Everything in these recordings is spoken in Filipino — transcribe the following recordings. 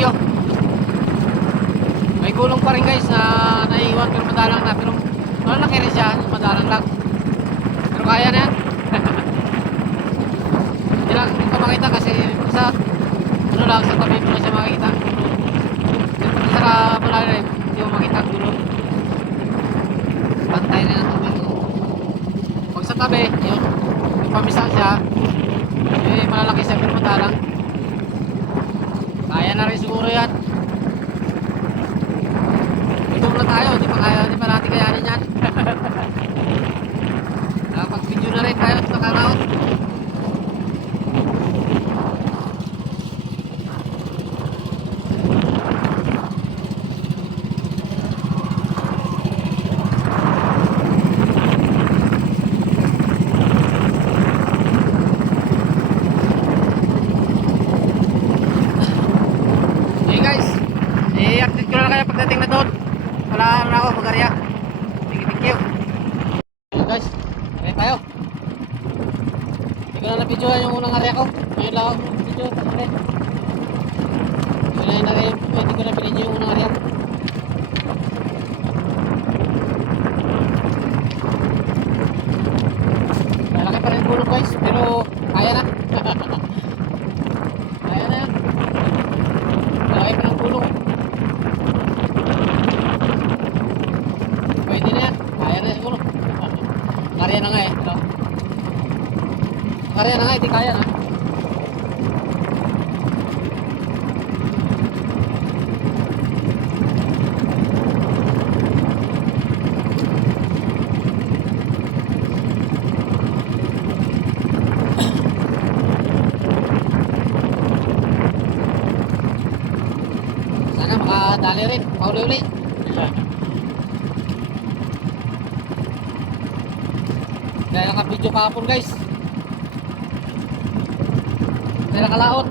Baguio. May gulong pa rin guys na naiiwan pero madalang na, pero malaki rin siya, madalang lang. Pero kaya na yan. Hindi lang ka makita kasi sa ano lang, sa tabi mo na siya makikita. Sa malalim, hindi mo makita ang dulo. Pantay na ng tubig. Pag sa tabi, yun, yung pamisa siya, eh malalaki siya pero madalang. Kaya na rin siguro yan. Gutom na tayo, di pa natin kayanin yan. Pag video na rin tayo at nakaraot. I-update ko na kaya pagdating na doon. Wala na ako mag-arya. Thank you. Guys, arya tayo. Hindi ko na na-videoan yung unang arya ko. Ngayon lang ako video. Hindi ko na pinidyo yung unang arya. Malaki pa rin gulong guys, pero kaya na. Kaya na yan. Malaki pa ng gulong. Pwede na yan. Kaya na siguro. Kaya na nga eh. No? Kaya na nga, hindi kaya na. Sana makadali rin. Pauli-uli. Dahil naka-video kahapon guys. Dahil nakalaot.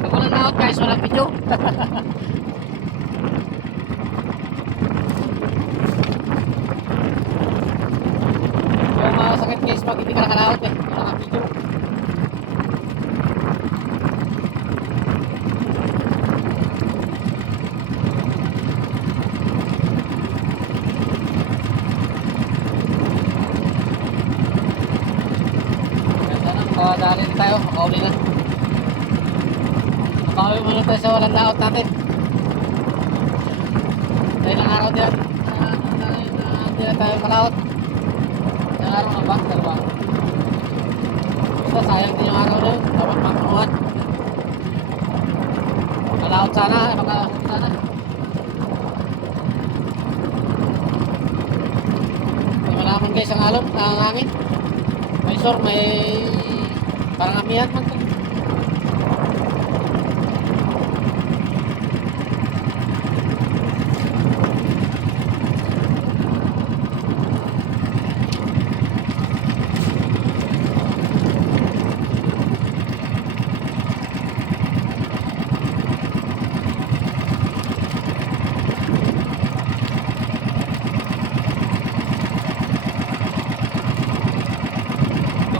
Pag walang laot guys, walang video. Kaya masakit guys pag hindi ka nakalaot eh. Walang naka-video. Dali na tayo, makauli na. Makauli muna tayo sa walang laot natin. Dahil ang araw din hindi na tayo malaot. Ang araw na ba? Dalawa. Basta sayang din yung araw na yun. Dapat mapunuhan. Malaot sana, makalaot sana. Hindi malaman guys ang alon, ang hangin. May sor, may parang amihan man to.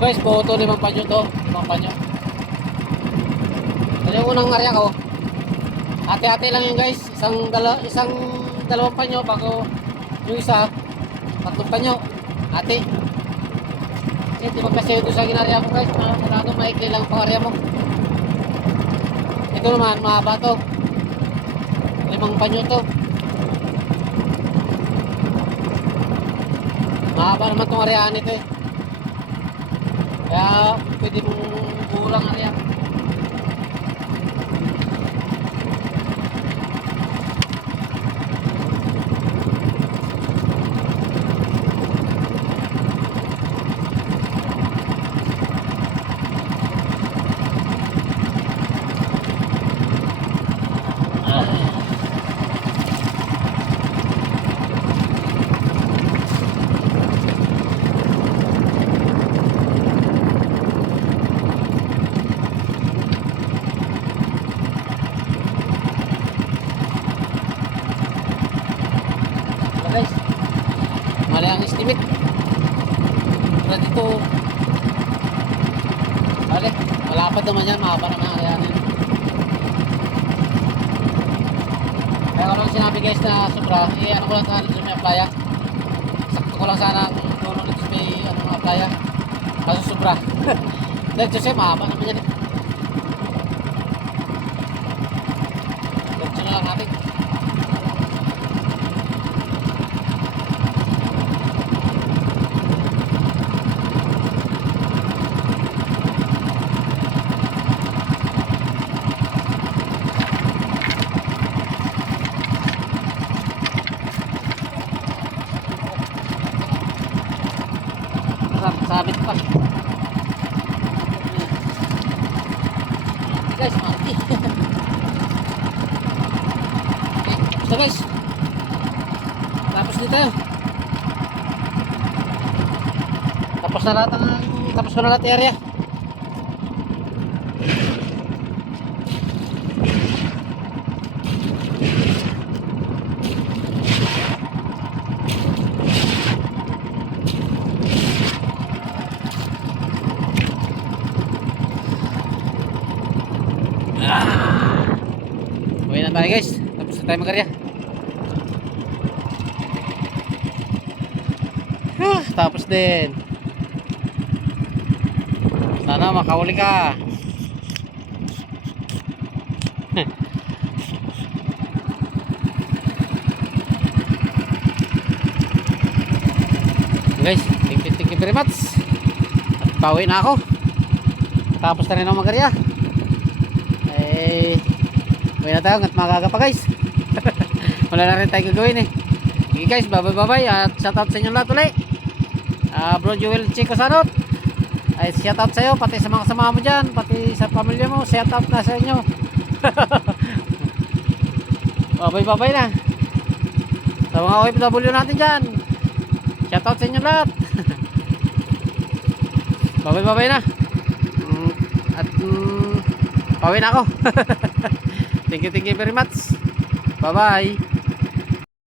Guys, buo to 5 panyo to. 5 panyo. Kasi yung unang area ko, ate-ate lang yun guys. Isang dalawang panyo bago yung isa, 3 panyo. Ate. Kasi di ba kasi doon sa ginarya ko guys, masyado maikli lang pang area mo. Ito naman, mahaba to. 5 panyo to. Mahaba naman itong areaan nito eh. Kaya pwede mong bulang area. Guys, mali ang estimate. Pero dito balik, malapad naman yan, mahaba naman ang area. Kaya ko lang sinabi guys na sobra, ano ko lang sana dito may playa. Sakto ko lang sana ang dulo dito sa may mga playa. Kaso sobra. Dahil siya mahaba naman yan. Diretso na lang natin. Sabit pa. Guys, mati. Okay, so guys. Tapos dito tayo. Tapos na lahat tapos ko na lahat area. Uwi na tayo guys. Tapos na tayo mag-area. Tapos din. Sana makahuli ka. Guys, thank you very much. At pauwi na ako. Tapos na rin ako mag-area. Uwi na tayo, hanggat magaga pa guys. Wala na rin tayo gagawin eh. Okay guys, bye. At shoutout sa inyo lahat ulit. Bro Joel Chico Sanot. Ay shoutout sa iyo, pati sa mga kasama mo dyan, pati sa pamilya mo, shoutout na sa inyo. Bye na. Sa mga OFW natin dyan, shoutout sa inyo lahat. Bye na. At pauwi na ako. Thank you very much. Bye.